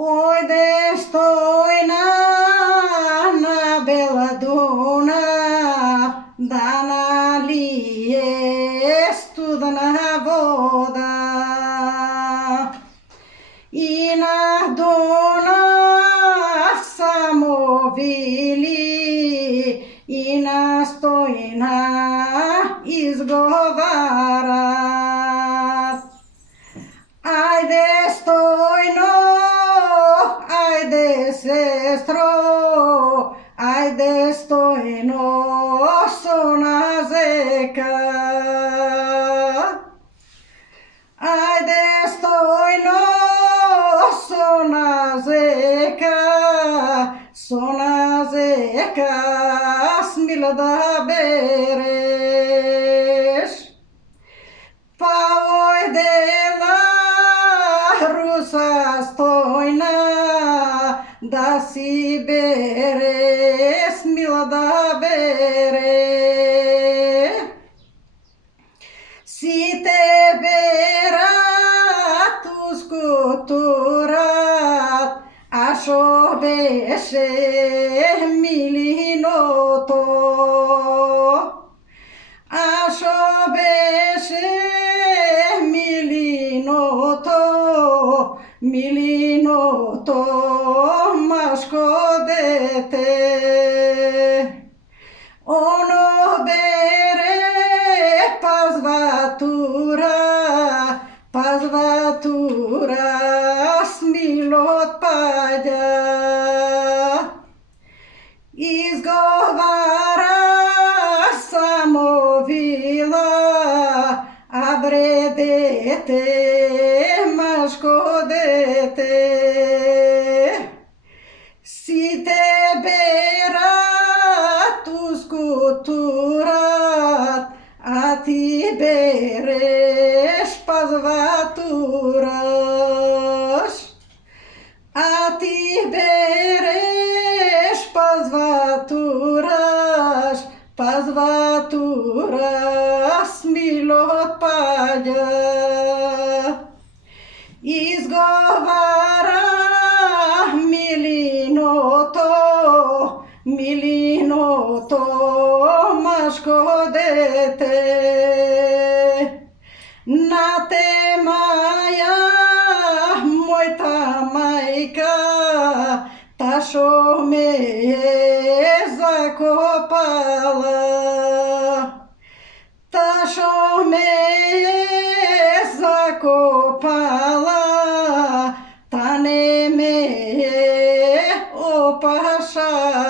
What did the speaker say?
Ојде стојна на бела Дунав, да налие студена вода. И на Дунав само вили, и на стојна изговарат. Ајде стојно, ајде сестро, ајде стојно со назека. Ајде стојно со назека, смила да береш. Па ојде руса стојна, да си бере, смила да бере. Сите берат ускутурат, а шо беше милиното? А шо беше милиното? Милиното машко дете. Оно бере пазватура, смилот паѓа. Изговара само вила, а бре дете, машко дете. Сите берат ускутурат, а ти береш пазватураш. А ти береш пазватураш, смилот паѓа. Изговара милиното, машко дете. На те маја, мојта мајка, та шо ме е закопала. Та шо ме е закопала, та не ме е опашала.